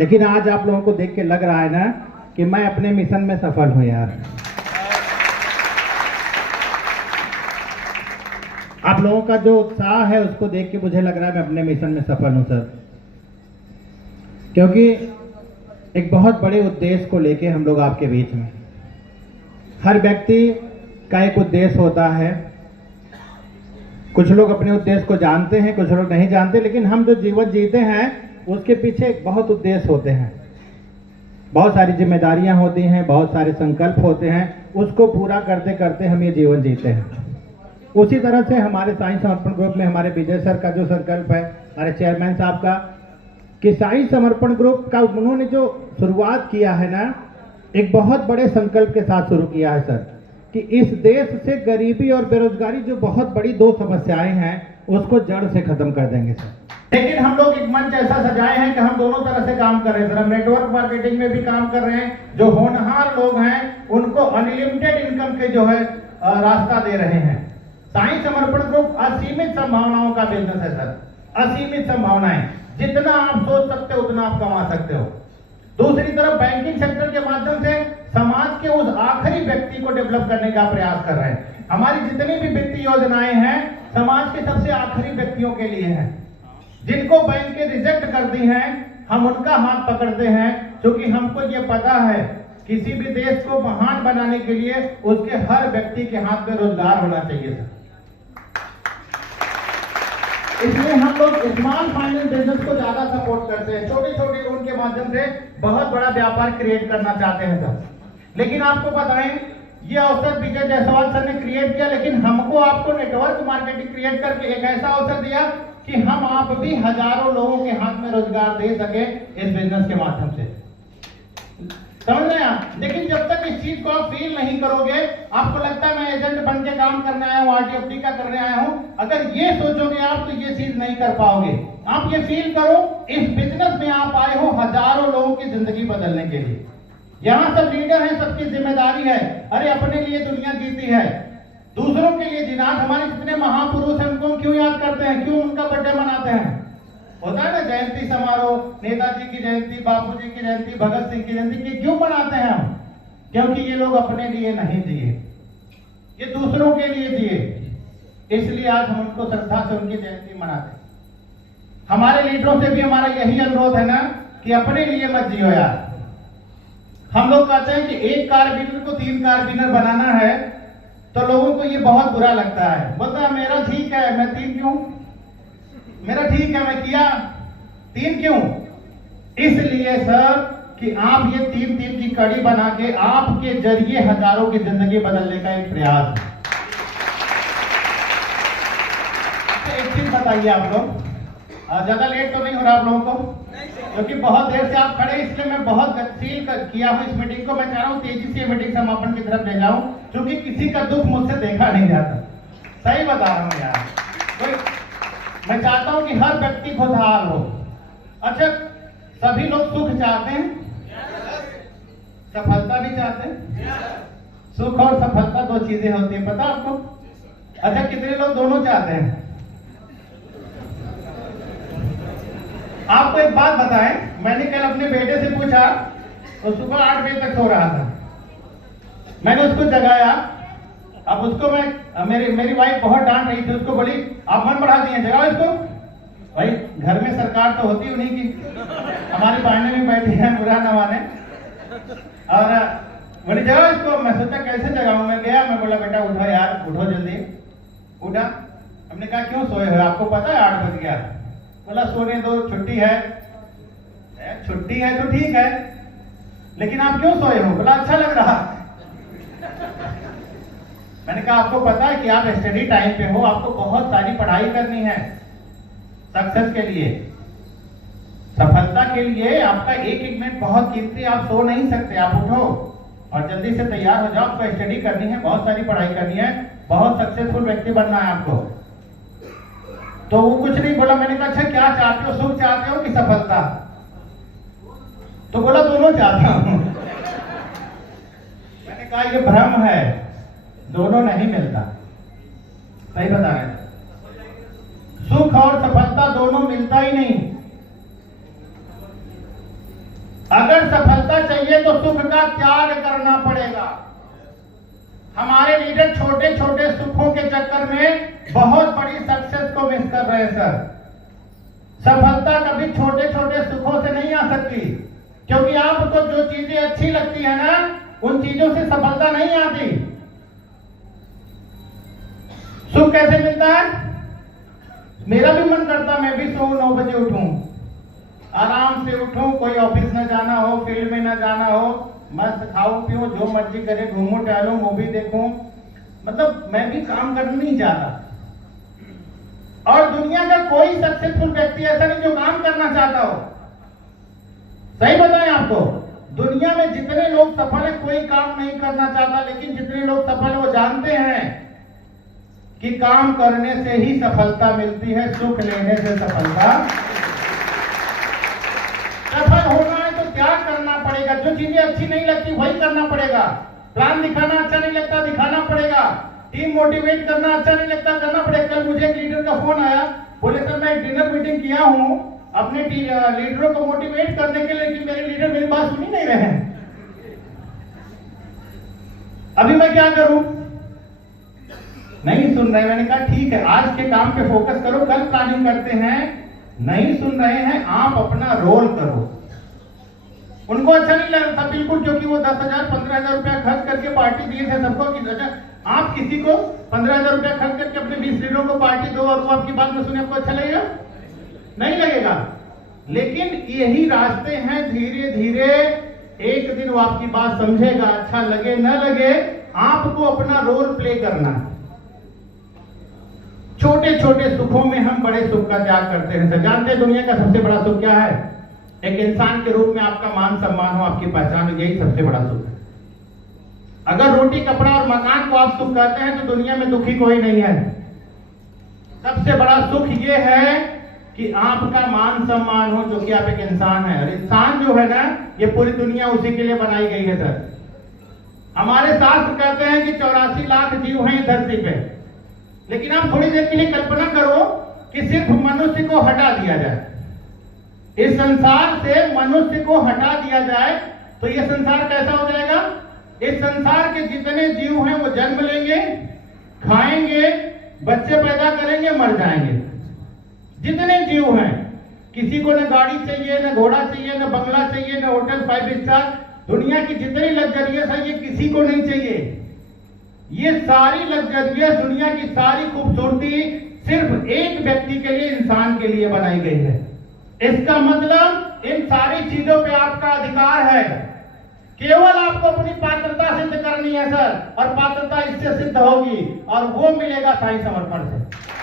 लेकिन आज आप लोगों को देख के लग रहा है ना कि मैं अपने मिशन में सफल हूं यार। आप लोगों का जो उत्साह है उसको देख के मुझे लग रहा है मैं अपने मिशन में सफल हूं सर, क्योंकि एक बहुत बड़े उद्देश्य को लेके हम लोग आपके बीच में। हर व्यक्ति का एक उद्देश्य होता है। कुछ लोग अपने उद्देश्य को जानते हैं, कुछ लोग नहीं जानते, लेकिन हम जो जीवन जीते हैं उसके पीछे एक बहुत उद्देश्य होते हैं, बहुत सारी जिम्मेदारियां होती हैं, बहुत सारे संकल्प होते हैं। उसको पूरा करते करते हम ये जीवन जीते हैं। उसी तरह से हमारे साई समर्पण ग्रुप में हमारे विजय सर का जो संकल्प है, हमारे चेयरमैन साहब का, कि साई समर्पण ग्रुप का उन्होंने जो शुरुआत किया है ना, एक बहुत बड़े संकल्प के साथ शुरू किया है सर, कि इस देश से गरीबी और बेरोजगारी जो बहुत बड़ी दो समस्याएं हैं उसको जड़ से खत्म कर देंगे सर। लेकिन हम लोग एक मंच ऐसा सजाए हैं कि हम दोनों तरह से काम कर रहे हैं सर। हम नेटवर्क मार्केटिंग में भी काम कर रहे हैं। जो होनहार लोग हैं उनको अनलिमिटेड इनकम के जो है रास्ता दे रहे हैं। साई समर्पण ग्रुप असीमित संभावनाओं का बिजनेस है सर, असीमित संभावनाएं। जितना आप सोच सकते हो उतना आप कमा सकते हो। दूसरी तरफ बैंकिंग सेक्टर के माध्यम से समाज के उस आखिरी व्यक्ति को डेवलप करने का प्रयास कर रहे हैं। हमारी जितनी भी वित्तीय योजनाएं हैं समाज के सबसे आखिरी व्यक्तियों के लिए हैं, जिनको बैंकें रिजेक्ट करती हैं। हम उनका हाथ पकड़ते हैं, क्योंकि हमको ये पता है किसी भी देश को महान बनाने के लिए उसके हर व्यक्ति के हाथ में रोजगार होना चाहिए सर। इसलिए हम लोग स्मॉल फाइनेंस बिजनेस को ज्यादा सपोर्ट करते हैं। छोटे छोटे लोन के माध्यम से बहुत बड़ा व्यापार क्रिएट करना चाहते हैं सर। लेकिन आपको बताएं, ये अवसर विजय जायसवाल सर ने क्रिएट किया, लेकिन हमको आपको नेटवर्क मार्केटिंग क्रिएट करके एक ऐसा अवसर दिया कि हम आप भी हजारों लोगों के हाथ में रोजगार दे सके इस बिजनेस के माध्यम से। समझ रहे हैं आप? लेकिन जब तक इस चीज को आप फील नहीं करोगे, आपको लगता है मैं एजेंट बन के काम करने आया हूं, आरटीएफटी का करने आया हूं, अगर ये सोचोगे आप तो ये चीज नहीं कर पाओगे। आप ये फील करो, इस बिजनेस में आप आए हो हजारों लोगों की जिंदगी बदलने के लिए। यहाँ सब लीडर है, सबकी जिम्मेदारी है। अरे अपने लिए दुनिया जीती है, दूसरों के लिए जीना। हमारे जितने महापुरुष हैं उनको क्यों याद करते हैं, क्यों उनका बर्थडे मनाते हैं? होता है ना जयंती समारोह, नेताजी की जयंती, बापूजी की जयंती, भगत सिंह की जयंती, क्यों मनाते हैं हम? क्योंकि ये लोग अपने लिए नहीं जिए, ये दूसरों के लिए जिए। इसलिए आज हम उनको श्रद्धा से उनकी जयंती मनाते हैं। हमारे लीडरों से भी हमारा यही अनुरोध है ना कि अपने लिए मत जियो यार। हम लोग कहते हैं कि एक कारबिनर को 3 कारबिनर बनाना है तो लोगों को ये बहुत बुरा लगता है। बोलता है मेरा ठीक है, मैं 3 क्यों? मेरा ठीक है, मैं किया 3 क्यों? इसलिए सर कि आप ये 3 की कड़ी बना के आपके जरिए हजारों की जिंदगी बदलने का एक प्रयास है। तो एक चीज बताइए आप लोग, ज्यादा लेट तो नहीं हो रहा आप लोगों को? क्योंकि बहुत देर से आप खड़े, इसलिए मैं बहुत गतिशील किया हूं इस मीटिंग को। मैं चाह रहा हूं तेजी से मीटिंग समापन की तरफ ले जाऊं, क्योंकि किसी का दुख मुझसे देखा नहीं जाता। सही बता रहा हूं यार। तो मैं चाहता हूं कि हर व्यक्ति खुशहाल हो। अच्छा, सभी लोग सुख चाहते हैं, सफलता भी चाहते हैं। सुख और सफलता 2 चीजें होती है, पता आपको? अच्छा, कितने लोग दोनों चाहते हैं? आपको एक बात बताएं, मैंने कल अपने बेटे से पूछा, तो सुबह 8 बजे तक सो रहा था। मैंने उसको जगाया। अब उसको मेरी वाइफ बहुत डांट रही थी, उसको बोली आप मन बढ़ा दिए, जगाओ इसको। भाई घर में सरकार तो होती उन्हीं की, हमारी बहनें भी बैठी हैं बुरा न माने, और बोली जगाओ इसको। मैं सोचा कैसे जगाऊं, मैं गया, मैं बोला बेटा उठो यार, उठो जल्दी। उठा। हमने कहा क्यों सोए हो, आपको पता है 8 बज गया? बोला सोने दो, छुट्टी है। छुट्टी है तो ठीक है, लेकिन आप क्यों सोए हो? बोला अच्छा लग रहा। मैंने कहा आपको पता है कि आप स्टडी टाइम पे हो, आपको बहुत सारी पढ़ाई करनी है सक्सेस के लिए, सफलता के लिए। आपका एक मिनट बहुत कीमती, आप सो नहीं सकते। आप उठो और जल्दी से तैयार हो जाओ, आपको स्टडी करनी है, बहुत सारी पढ़ाई करनी है, बहुत सक्सेसफुल व्यक्ति बनना है आपको। तो वो कुछ नहीं बोला। मैंने कहा अच्छा क्या चाहते हो, सुख चाहते हो कि सफलता? तो बोला दोनों चाहता हूं। मैंने कहा ये भ्रम है, दोनों नहीं मिलता। सही बता रहे हैं, सुख और सफलता दोनों मिलता ही नहीं। अगर सफलता चाहिए तो सुख का त्याग करना पड़ेगा। हमारे लीडर छोटे छोटे सुखों के चक्कर में बहुत बड़ी सक्सेस को मिस कर रहे हैं सर। सफलता कभी छोटे छोटे सुखों से नहीं आ सकती, क्योंकि आपको जो चीजें अच्छी लगती है ना, उन चीजों से सफलता नहीं आती। सुख कैसे मिलता है? मेरा भी मन करता मैं भी सोऊं 9 बजे उठूं, आराम से उठूं, कोई ऑफिस ना जाना हो, फील्ड में ना जाना हो, मस्त खाऊं पीऊं, जो मर्जी करे, घूमूं टहलूं, मूवी देखूं, मतलब मैं भी काम करना नहीं चाहता। और दुनिया का कोई सक्सेसफुल व्यक्ति ऐसा नहीं जो काम करना चाहता हो। सही बताएं आपको, दुनिया में जितने लोग सफल हैं कोई काम नहीं करना चाहता, लेकिन जितने लोग सफल हैं वो जानते हैं कि काम करने से ही सफलता मिलती है, सुख लेने से सफलता। सफल होना है तो त्याग करना पड़ेगा, जो चीजें अच्छी नहीं लगती वही करना पड़ेगा। प्लान दिखाना अच्छा नहीं लगता, दिखाना पड़ेगा। टीम मोटिवेट करना अच्छा नहीं लगता, करना पड़ेगा। कल मुझे एक लीडर का फोन आया, बोले सर मैं डिनर मीटिंग किया हूं अपने लीडरों को मोटिवेट करने के लिए, लेकिन मेरे लीडर मेरी बात सुन ही नहीं रहे हैं, अभी मैं क्या करूं? नहीं सुन रहे। मैंने कहा ठीक है, आज के काम पे फोकस करो, कल प्लानिंग करते हैं। नहीं सुन रहे हैं, आप अपना रोल करो। उनको अच्छा नहीं लग रहा था बिल्कुल, क्योंकि वो 10,000 15,000 रुपया खर्च करके पार्टी दिए थे सबको। आप किसी को 15,000 रुपया खर्च करके अपने 20 लीडरों को पार्टी दो और वो आपकी बात न सुने, आपको अच्छा लगेगा? नहीं लगेगा। लेकिन यही रास्ते हैं, धीरे धीरे एक दिन वो आपकी बात समझेगा, अच्छा लगे न लगे, आपको अपना रोल प्ले करना। छोटे छोटे सुखों में हम बड़े सुख का त्याग करते हैं। जानते हैं दुनिया का सबसे बड़ा सुख क्या है? एक इंसान के रूप में आपका मान सम्मान हो, आपकी पहचान हो, यही सबसे बड़ा सुख है। अगर रोटी कपड़ा और मकान को आप सुख कहते हैं तो दुनिया में दुखी कोई नहीं है। सबसे बड़ा सुख ये है कि आपका मान सम्मान हो, जो कि आप एक इंसान है। और इंसान जो है ना, ये पूरी दुनिया उसी के लिए बनाई गई है सर। हमारे शास्त्र कहते हैं कि 84 लाख जीव हैं धरती पे, लेकिन आप थोड़ी देर के लिए कल्पना करो कि सिर्फ मनुष्य को हटा दिया जाए, इस संसार से मनुष्य को हटा दिया जाए तो यह संसार कैसा हो जाएगा? इस संसार के जितने जीव हैं वो जन्म लेंगे, खाएंगे, बच्चे पैदा करेंगे, मर जाएंगे। जितने जीव हैं, किसी को न गाड़ी चाहिए, न घोड़ा चाहिए, न बंगला चाहिए, न होटल 5 स्टार, दुनिया की जितनी लग्जरियस है ये किसी को नहीं चाहिए। ये सारी लग्जरियस, दुनिया की सारी खूबसूरती सिर्फ एक व्यक्ति के लिए, इंसान के लिए बनाई गई है। इसका मतलब इन सारी चीजों पे आपका अधिकार है, केवल आपको अपनी पात्रता सिद्ध करनी है सर, और पात्रता इससे सिद्ध होगी और वो मिलेगा साईं समर्पण से।